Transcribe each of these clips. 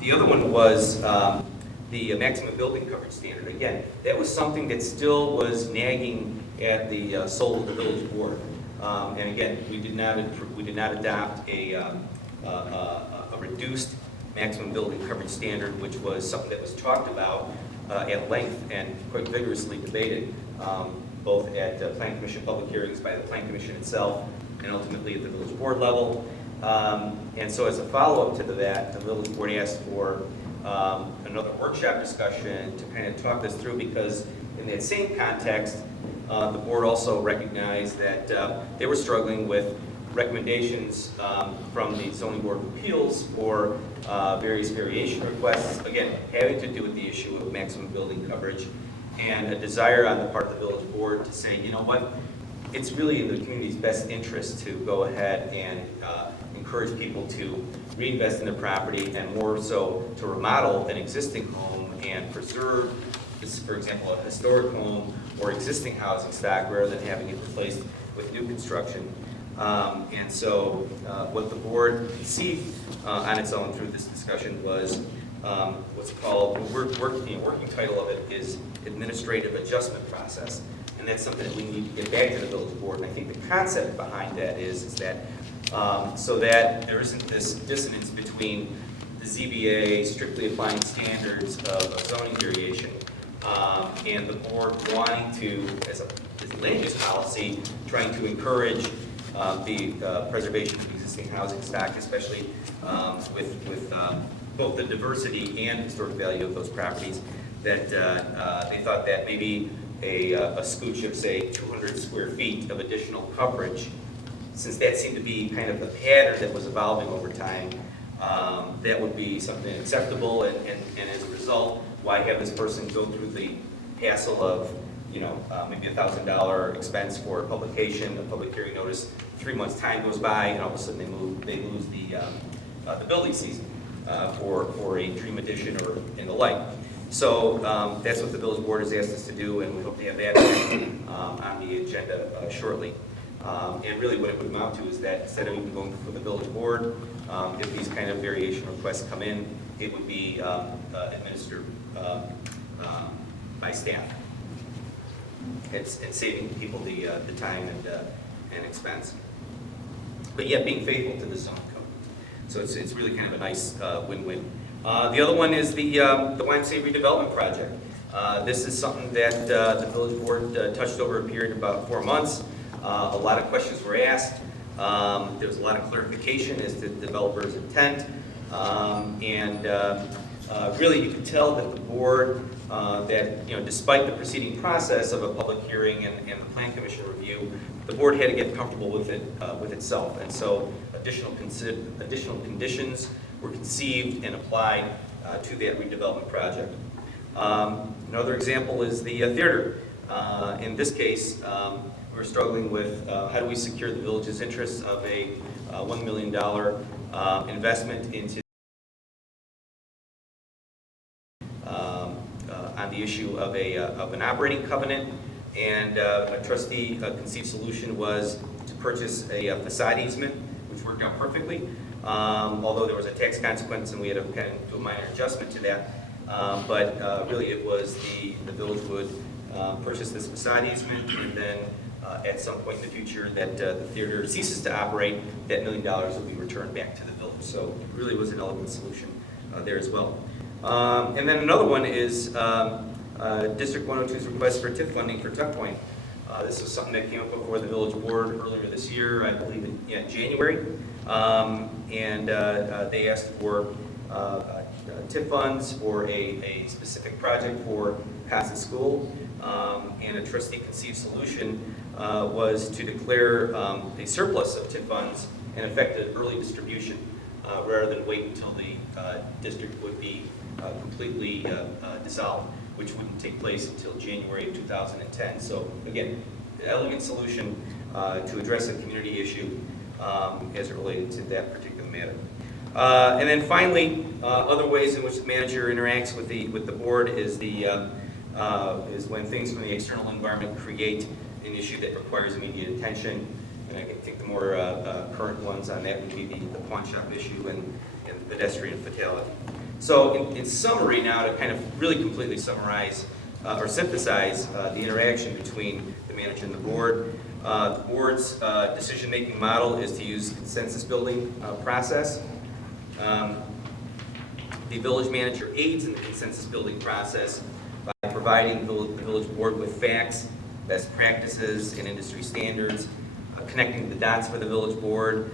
The other one was the maximum building coverage standard. Again, that was something that still was nagging at the soul of the village board. And again, we did not adopt a reduced maximum building coverage standard, which was something that was talked about at length and quite vigorously debated, both at Plan Commission public hearings by the Plan Commission itself and ultimately at the village board level. And so as a follow-up to that, the village board asked for another workshop discussion to kind of talk this through, because in that same context, the board also recognized that they were struggling with recommendations from the Zoning Board of Appeals for various variation requests, again, having to do with the issue of maximum building coverage, and a desire on the part of the village board to say, you know what, it's really in the community's best interest to go ahead and encourage people to reinvest in their property, and more so to remodel an existing home and preserve, for example, a historic home or existing housing stock rather than having it replaced with new construction. And so what the board conceived on its own through this discussion was what's called, working title of it is Administrative Adjustment Process. And that's something that we need to get back to the village board. And I think the concept behind that is that so that there isn't this dissonance between the ZBA strictly applying standards of zoning variation and the board wanting to, as a land use policy, trying to encourage the preservation of existing housing stock, especially with both the diversity and historic value of those properties, that they thought that maybe a scooch of, say, 200 square feet of additional coverage, since that seemed to be kind of the pattern that was evolving over time, that would be something acceptable, and as a result, why have this person go through the hassle of, maybe $1,000 expense for a publication, a public hearing notice, 3 months time goes by, and all of a sudden they lose the building season for a dream addition or and the like. So that's what the village board has asked us to do, and we hope to have that on the agenda shortly. And really what it would amount to is that instead of even going before the village board, if these kind of variation requests come in, it would be administered by staff. It's saving people the time and expense, but yet being faithful to the zoning code. So it's really kind of a nice win-win. The other one is the YMCA redevelopment project. This is something that the village board touched over a period of about 4 months. A lot of questions were asked. There was a lot of clarification as to the developer's intent, and really you could tell that the board, that despite the preceding process of a public hearing and the Plan Commission review, the board had to get comfortable with it with itself, and so additional conditions were conceived and applied to that redevelopment project. Another example is the theater. In this case, we're struggling with how do we secure the village's interests of a $1 million investment into on the issue of an operating covenant, and a trustee conceived solution was to purchase a facade easement, which worked out perfectly. Although there was a tax consequence and we had to kind of do a minor adjustment to that, but really it was the village would purchase this facade easement, and then at some point in the future that the theater ceases to operate, that $1 million will be returned back to the village. So it really was an elegant solution there as well. And then another one is District 102's request for TIF funding for Tuck Point. This was something that came up before the village board earlier this year, I believe in January. And they asked for TIF funds for a specific project for Casa School. And a trustee conceived solution was to declare a surplus of TIF funds and effect an early distribution rather than wait until the district would be completely dissolved, which wouldn't take place until January of 2010. So again, an elegant solution to address a community issue as it related to that particular matter. And then finally, other ways in which the manager interacts with the board is is when things from the external environment create an issue that requires immediate attention. And I think the more current one ones on that would be the pawn shop issue and pedestrian fatality. So in summary now, to kind of really completely summarize or synthesize the interaction between the manager and the board. The board's decision-making model is to use consensus building process. The village manager aids in the consensus building process by providing the village board with facts, best practices, and industry standards, connecting the dots for the village board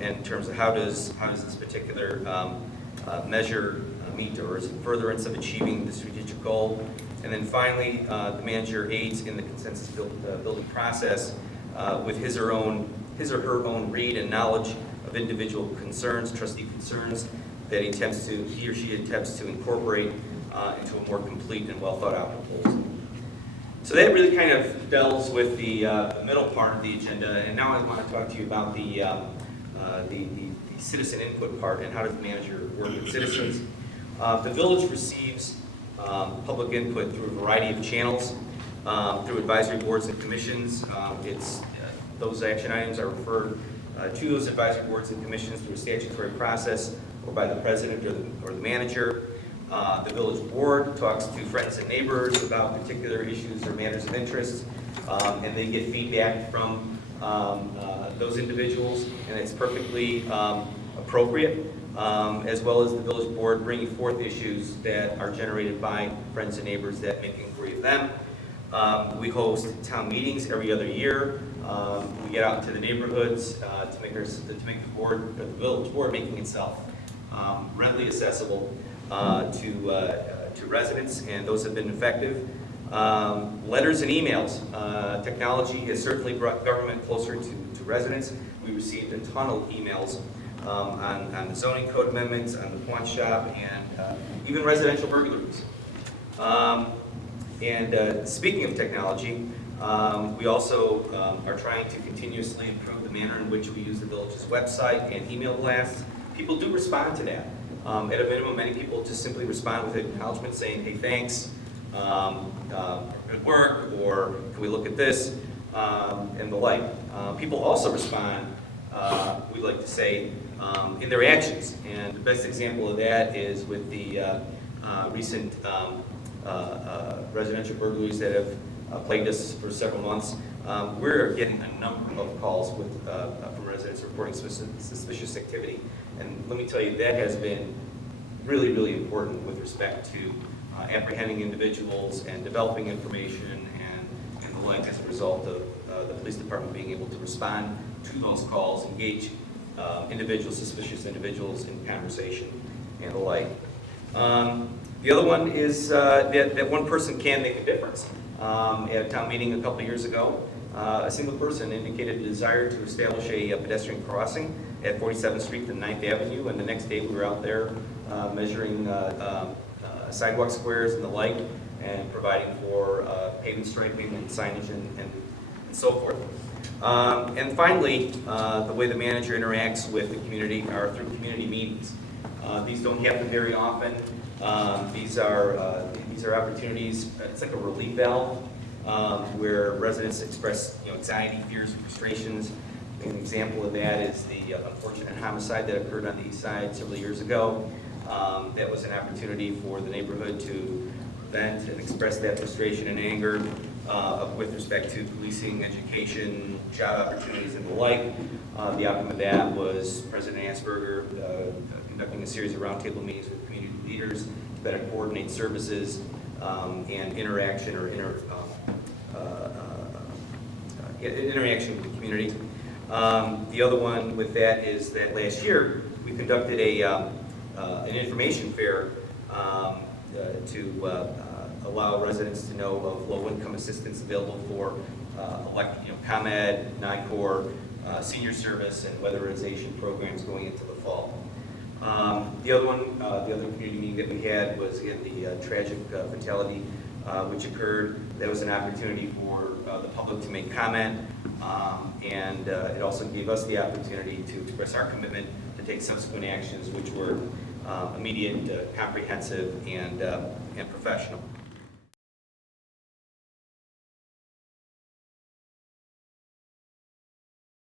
in terms of how does this particular measure meet or is it furtherance of achieving the strategic goal. And then finally, the manager aids in the consensus building process with his or her own read and knowledge of individual concerns, trustee concerns, that he or she attempts to incorporate into a more complete and well thought out proposal. So that really kind of delves with the middle part of the agenda, and now I want to talk to you about the citizen input part and how does the manager work with citizens. The village receives public input through a variety of channels, through advisory boards and commissions. Those action items are referred to those advisory boards and commissions through a statutory process or by the president or the manager. The village board talks to friends and neighbors about particular issues or matters of interest, and they get feedback from those individuals, and it's perfectly appropriate, as well as the village board bringing forth issues that are generated by friends and neighbors that make inquiry of them. We host town meetings every other year. We get out to the neighborhoods to make the village board making itself readily accessible to residents, and those have been effective. Letters and emails. Technology has certainly brought government closer to residents. We received a ton of emails on the zoning code amendments, on the pawn shop, and even residential burglaries. Speaking of technology, we also are trying to continuously improve the manner in which we use the village's website and email blasts. People do respond to that. At a minimum, many people just simply respond with acknowledgement saying, hey, thanks, good work, or can we look at this, and the like. People also respond, we like to say, in their actions. And the best example of that is with the recent residential burglaries that have plagued us for several months. We're getting a number of calls from residents reporting suspicious activity. And let me tell you, that has been really, really important with respect to apprehending individuals and developing information and the like as a result of the police department being able to respond to those calls, engage suspicious individuals in conversation and the like. The other one is that one person can make a difference. At a town meeting a couple of years ago, a single person indicated a desire to establish a pedestrian crossing at 47th Street and 9th Avenue, and the next day we were out there measuring sidewalk squares and the like, and providing for pavement striping and signage and so forth. And finally, the way the manager interacts with the community are through community meetings. These don't happen very often. These are opportunities. It's like a relief valve where residents express anxiety, fears, and frustrations. An example of that is the unfortunate homicide that occurred on the east side several years ago. That was an opportunity for the neighborhood to vent and express that frustration and anger with respect to policing, education, job opportunities, and the like. The outcome of that was President Asperger conducting a series of roundtable meetings with community leaders to better coordinate services and interaction interaction with the community. The other one with that is that last year we conducted an information fair to allow residents to know of low-income assistance available for ComEd, NICOR, senior service, and weatherization programs going into the fall. The other community meeting that we had was in the tragic fatality which occurred. That was an opportunity for the public to make comment, and it also gave us the opportunity to express our commitment to take subsequent actions which were immediate, comprehensive, and professional.